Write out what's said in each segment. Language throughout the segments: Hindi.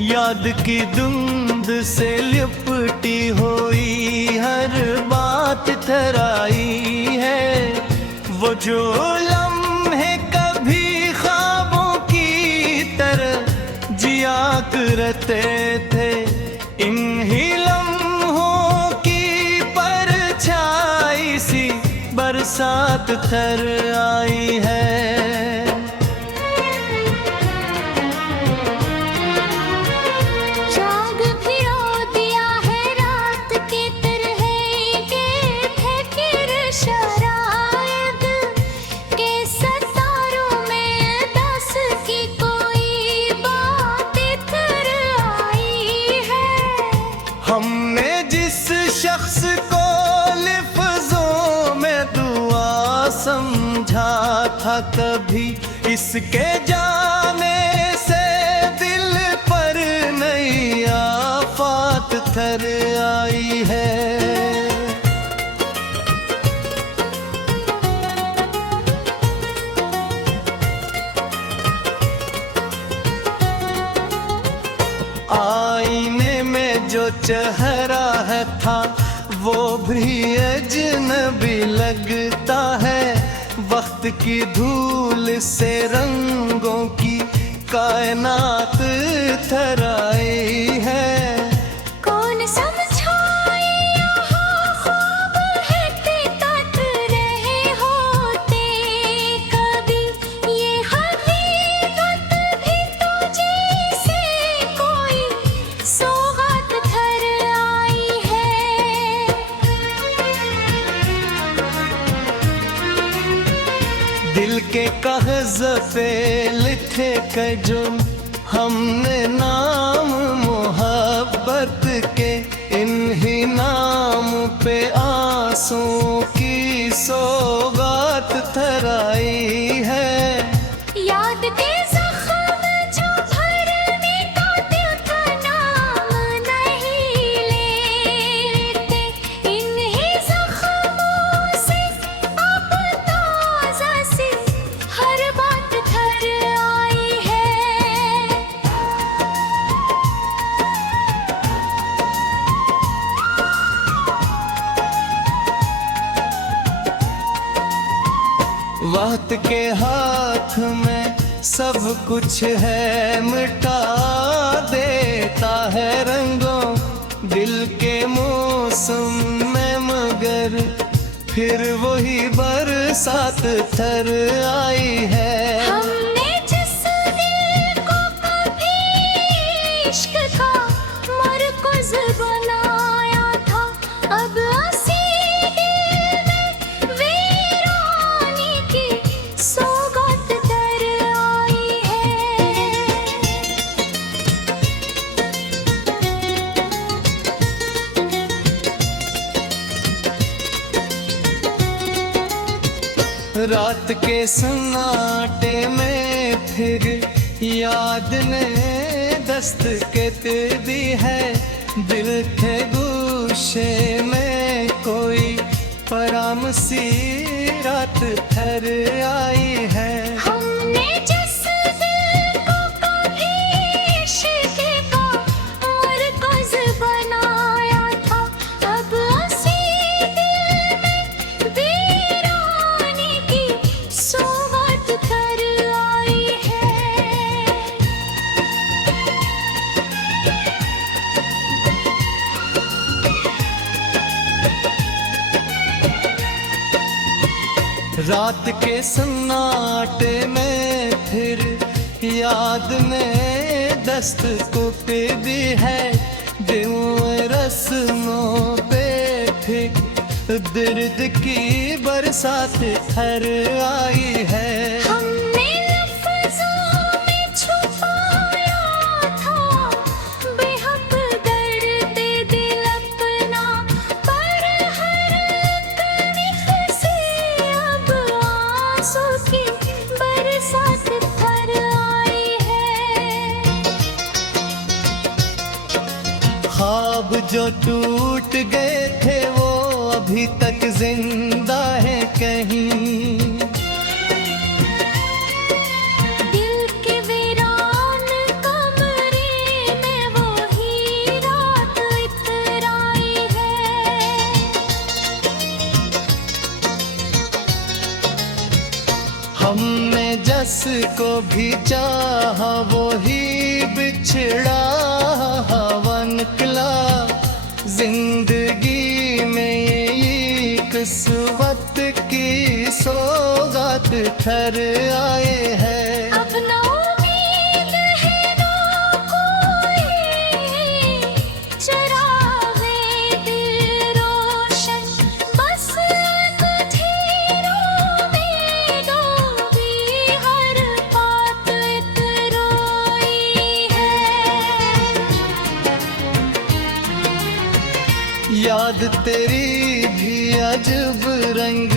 याद की धुंध से लिपटी हुई हर बात थराई है। वो जो लम्हे कभी ख्वाबों की तरह जिया करते थे, इन्हीं लम्हों की परछाई सी बरसात थर आई है। हमने जिस शख्स को लिफ्ज़ों में दुआ समझा था, कभी इसके जाने से दिल पर नई आफत थर आई है। आईने में जो चेहरा है था वो भी अजनबी लगता है। वक्त की धूल से रंगों की कायनात थर आई है। कौन समझाए यहाँ ख्वाब है कि तक रहे होते कभी, ये हकीकत भी तुझे से कोई सौगात थर आई है। दिल के कागज़ पे लिखे के जो हमने नाम मोहब्बत के, इन्हीं नाम पे आंसू की सौगात थर आई है। याद के ज़ख्म जो भरने का दिल का नाम नहीं लेते, इन्हीं ज़ख्मों से अब ताज़ा सी हर बात थर आई है। वक्त के हाथ में सब कुछ है, मिटा देता है रंगों दिल के मौसम में, मगर फिर वही बरसात थर आई है। हमने जिस दिल को कभी इश्क का मरकज़ बनाया था, अब उसी दिल में वीरानी की सौगात थर आई है। रात के सन्नाटे में फिर याद ने दस्तक दी है। दिल के गोशे में कोई पराम सी रात थर आई है। हमने जिस दिल को कभी इश्क का मरकज़ बनाया था, अब उसी दिल में वीरानी की सौगात थर आई है। रात के सन्नाटे में फिर याद ने दस्तक दी है। दिल रस्मों पे फिर दर्द की बरसात थर आई है। हमने लफ्ज़ों में छुपाया था बेहद दर्द दिल अपना, पर हर तरीक़े से अब आंसू की बरसात थर आई है। ख्वाब जो टूट गए थे वो अभी तक जिंदा है कहीं। दिल के वीरान कमरे में जिसको भी चाहा वो ही बिछड़ा हवा निकला। जिंदगी में ये किस्मत की सौगात ठहर आए हैं। अब ना उम्मीद है ना कोई, चरागे दिल रोशन बस अंधेरों में डूबी हर बात एक रोई है। याद तेरी भी अजब रंग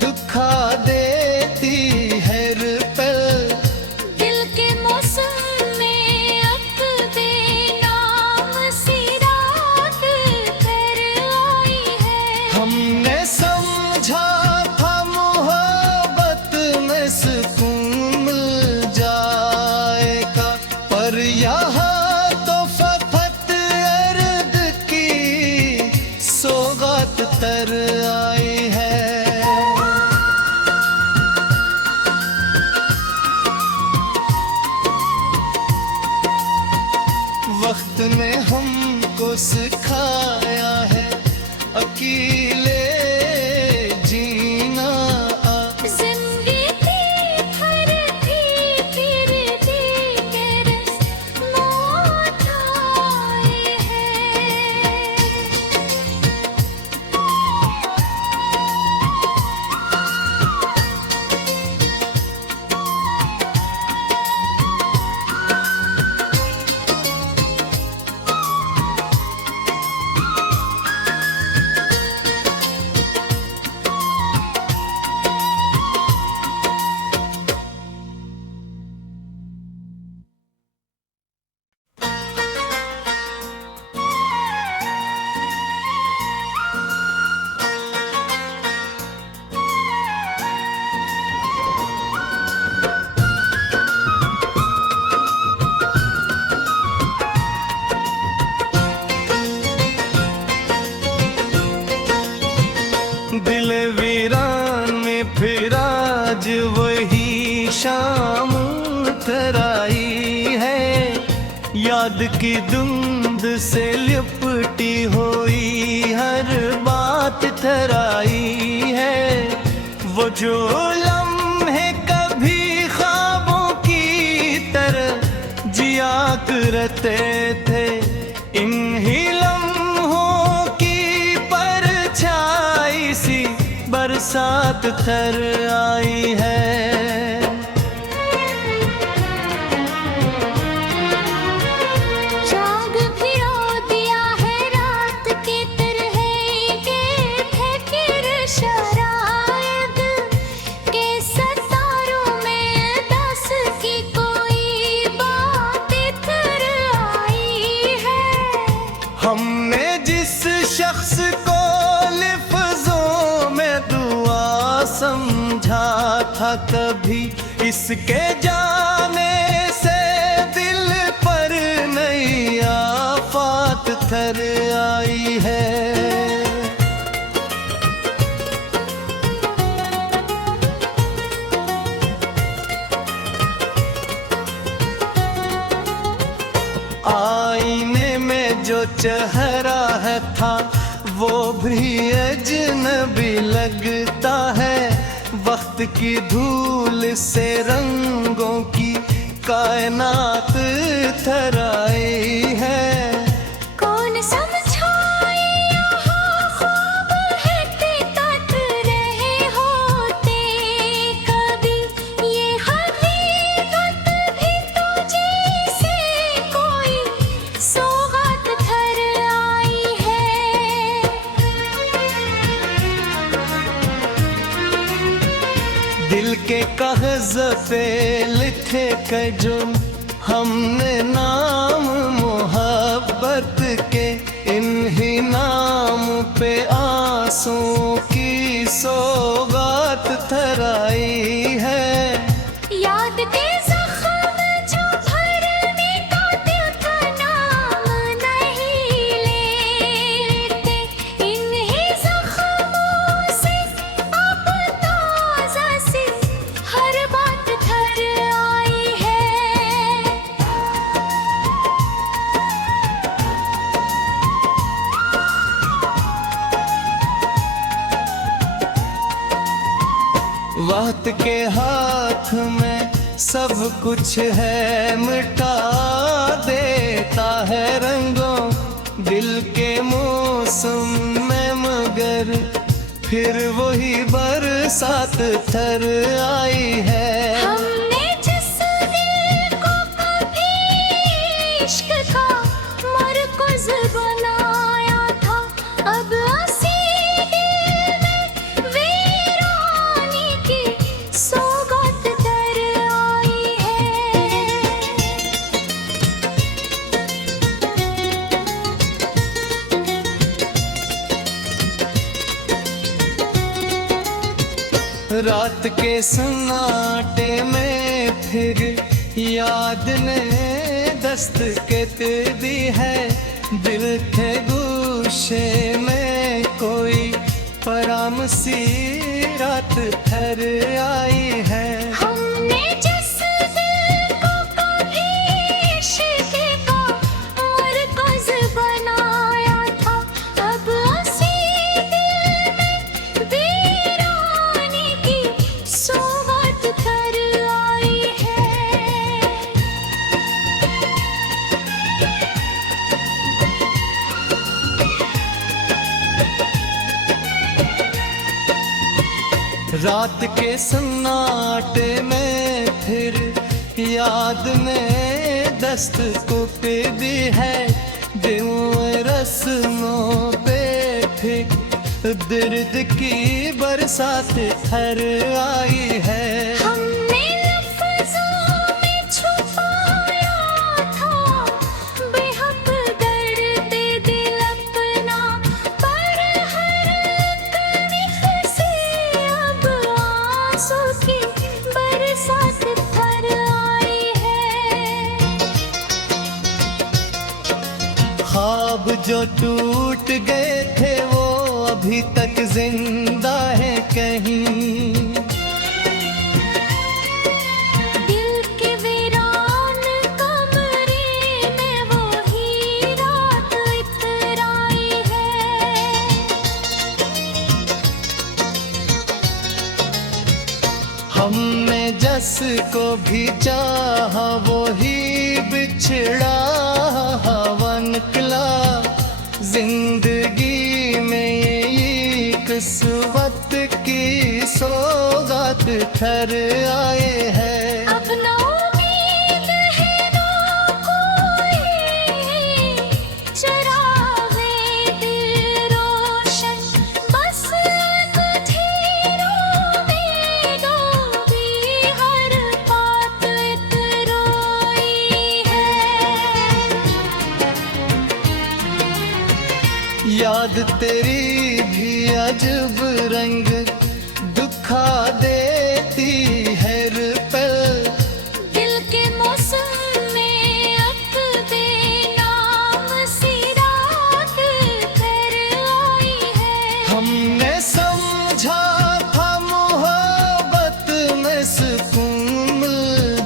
दुखा देती है हर पल। दिल के मौसम में अब बेनाम सी रात कर आई है। हमने समझा था मोहब्बत में सुकून मिल जाएगा, पर यहाँ तो फकत अर्द की सौगात तर आई है। वक्त ने हमको सिखाया है अकेले जीना। जिंदगी भर थी फिर भी रस मौत आई है। दिल वीरान में फिर आज वही शाम उतराई है। याद की धुंध से लिपटी हुई हर बात थराई है। वो जो लम्हे कभी ख्वाबों की तरह जिया करते थे, इन्हीं लम्हों की परछाई सी बरसात थर आई है। जाग भिगो दिया है रात के तरह के फिक्र शरायद के सितारों में दस की कोई बात इतर आई है। हमने जिस शख्स को लिफ्ज़ों में दुआ समझा था, कभी इसके जाने से दिल पर नई आफत थर आई है। आईने में जो चेहरा है था वो भी अजनबी लगता है। वक्त की धूल से रंगों की कायनात थराई है। कौन समझाए यहाँ ख्वाब है तक रहे होते कभी, ये हकीकत भी तो जैसे कोई सौगात थर आई है। दिल के कागज़ पे लिखे के जो हमने नाम मोहब्बत के, इन्हीं नाम पे आंसू की सौगात थराई है। याद के जख्म जो भरने का दिल का नाम नहीं लेते, इन्हीं जख्मों से अब ताज़ा सी हर बात थर वक्त के हाथ में सब कुछ है, मिटा देता है रंगों दिल के मौसम में, मगर फिर वही बरसात थर आई है। हमने जिस दिल को कभी इश्क का मरकज़ बनाया था, अब उसी दिल में वीरानी की सौगात दर आई है। रात के सन्नाटे में फिर याद ने दस्तक दी है, दिल के गोशे में कोई परामसी रात ठहर आई है। हमने जिस दिल को कभी इश्क का मरकज़ बनाया था, अब उसी दिल में वीरानी की सौगात थर आई है। रात के सन्नाटे में फिर याद ने दस्तक दी है, दिल रस्मों पे फिर दर्द की बरसात ठहर आई है। हमने लफ्ज़ों में छुपाया था बेहद दर्द दिल अपना, पर हर तकलीफ से अब आंसू की बरसात थर आई है। ख्वाब जो टूट गए थे वो अभी तक जिंदा है कहीं, दिल के वीरान कमरे में वही रात इतराई है। हमने जस को भी चाहा वो ही बिछड़ा हवा निकला, जिंदगी में ये किस्मत की सौगात ठहर आए हैं। अब न उम्मीद है ना कोई चरागे दिल रोशन, बस अंधेरों में डूबी हर बात इतरोई है। याद तेरी भी अजब रंग दुखा देती है पल, दिल के मौसम में अब बेनाम सी रात कर आई है। हमने समझा था मोहब्बत में सुकून मिल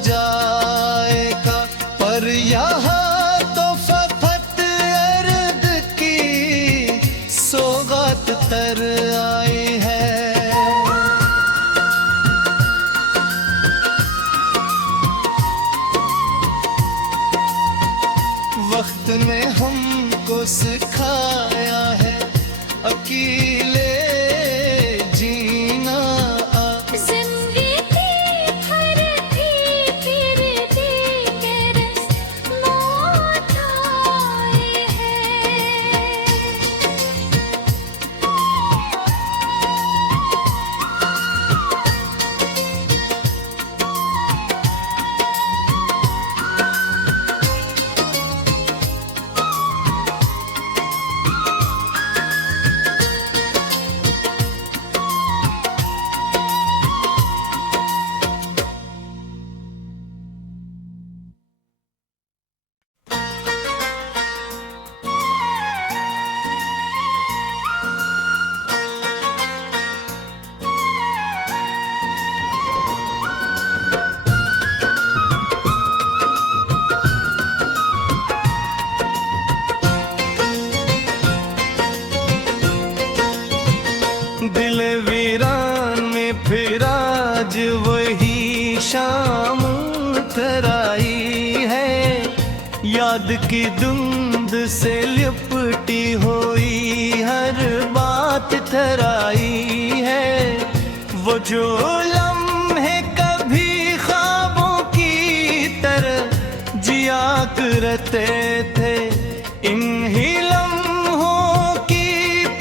जाएगा, पर यहाँ तो फकत अर्द की सौगात तर आई है। वक्त ने हमको सिखाया है अकेले जीना, जिंदगी हर थी फिर के रस मौत आई है। याद की धुंध से लिपटी हुई हर बात ठहराई है। वो जो लम्हे कभी ख्वाबों की तरह जिया करते थे, इन्हीं लम्हों की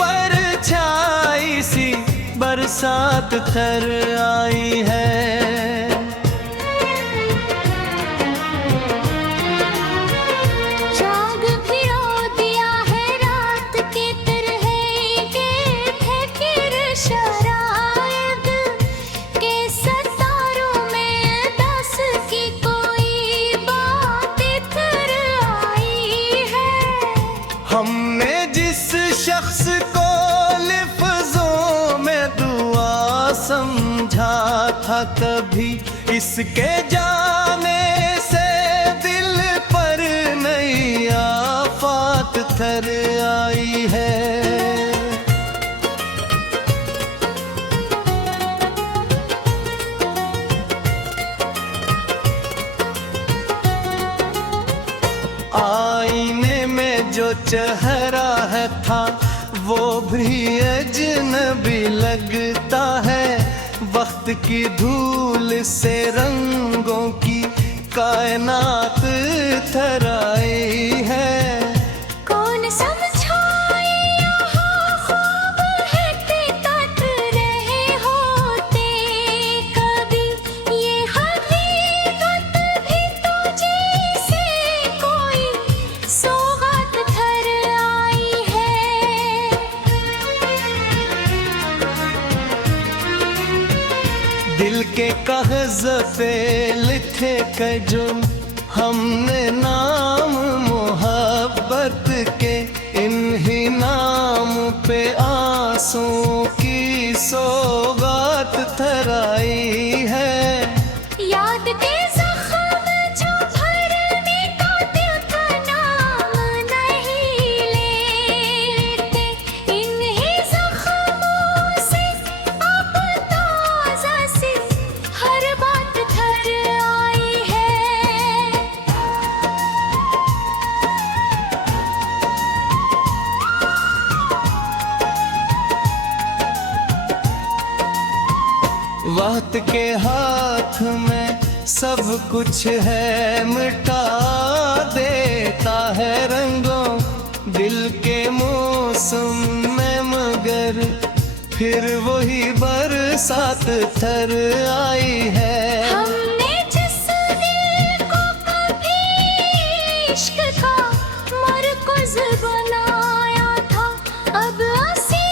परछाई सी बरसात ठहर आई है। जाग भी रो दिया है रात के तरह के फकीर शरायद के सितारों में दस की कोई बात इतर आई है। हमने जिस शख्स को लिफ्ज़ों में दुआ समझा था, कभी इसके जाने से दिल पर नई आफत ठहर आई है। आईने में जो चेहरा है था, वो भी अजनबी लगता है। वक्त की धूल से रंगों की कायनात थराई है। कौन समझाए यहाँ ख्वाब है कि तक रहे होते कभी, ये हकीकत भी तो जैसे कोई सौगात ठहर आई है। दिल के कागज़ पे लिखे के जो हमने नाम मोहब्बत के, इन्हीं नाम पे आंसू की सौगात ठहराई है। याद के ज़ख्म जो भरने का दिल का नाम नहीं लेते, इन्हीं ज़ख्मों से अब ताज़ा सी हर बात ठहर आई है। वक्त के हाथ में सब कुछ है, मिटा देता है रंगों दिल के मौसम में, मगर फिर वही बरसात ठहर आई है। हमने जिस दिल को कभी इश्क का मरकज़ बनाया था, अब उसी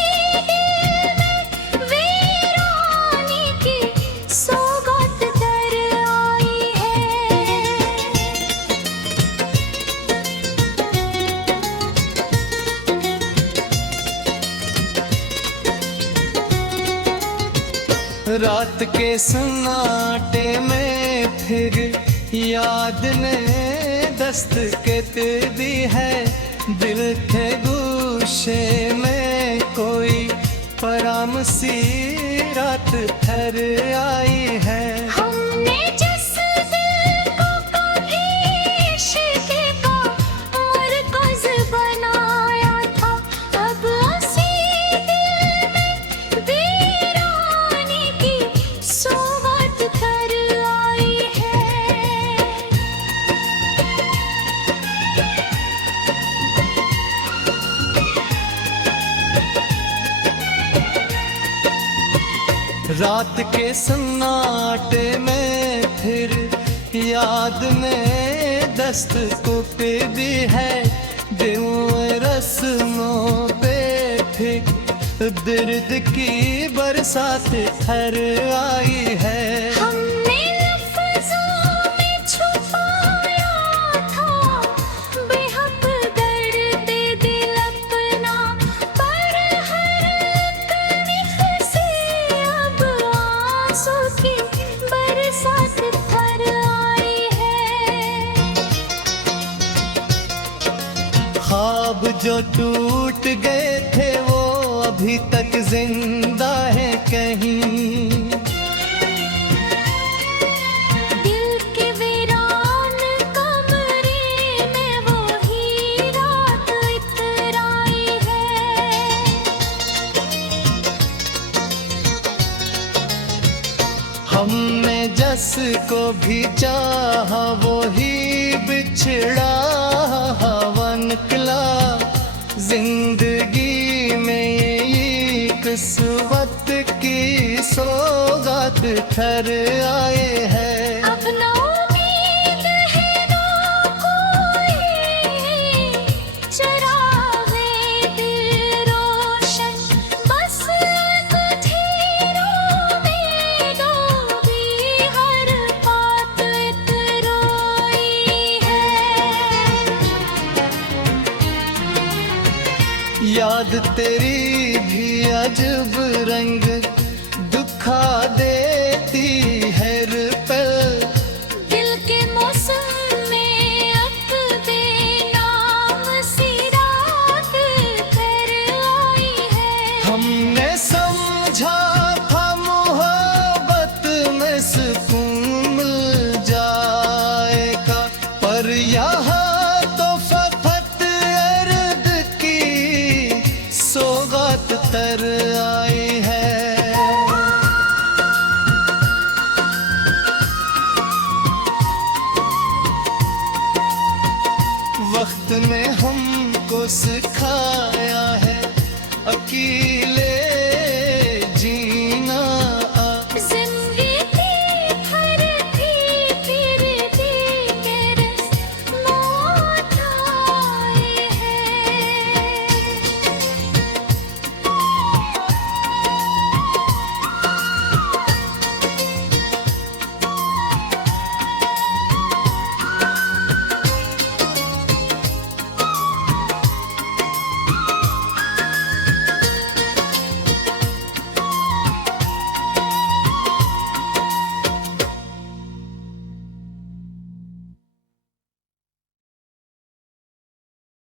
दिल में वीरानी की सौगात ठहर आई है। रात के सन्नाटे में फिर याद ने दस्तक दी है। दिल के गोशे में कोई पराम सी रात ठहर आई है। हमने जिस दिल को कभी इश्क का मरकज़ बनाया था, अब उसी दिल में वीरानी की सौगात ठहर आई है। रात के सन्नाटे में फिर याद ने दस्तक दी है। दिल रस्मों पे फिर दर्द की बरसात ठहर आई है। हमने लफ्ज़ों में छुपाया था बेहक दर्द दिल अपना, पर हर तनिक से अब आंसू की बरसात ठहर आई है। ख्वाब जो टूट गए थे वो अभी तक जिंदा है कहीं। दिल के वीरान कमरे में वो हंस को भी चाहा वो ही बिछड़ा हवा निकला जिंदगी में ये किस्मत की सौगात ठहर आए हैं। अब ना उम्मीद है ना कोई चरागे दिल रोशन, बस अंधेरों में डूबी हर बात एक रोई है। याद तेरी भी अजब रंग दुखा देती है पल, दिल के मौसम में अब बेनाम सी रात कर आई है। हमने समझा था मोहब्बत में सुकून मिल जाएगा, पर यहाँ तो फकत अर्द की सौगात तर आई है। वक्त ने हमको सिखाया है अकील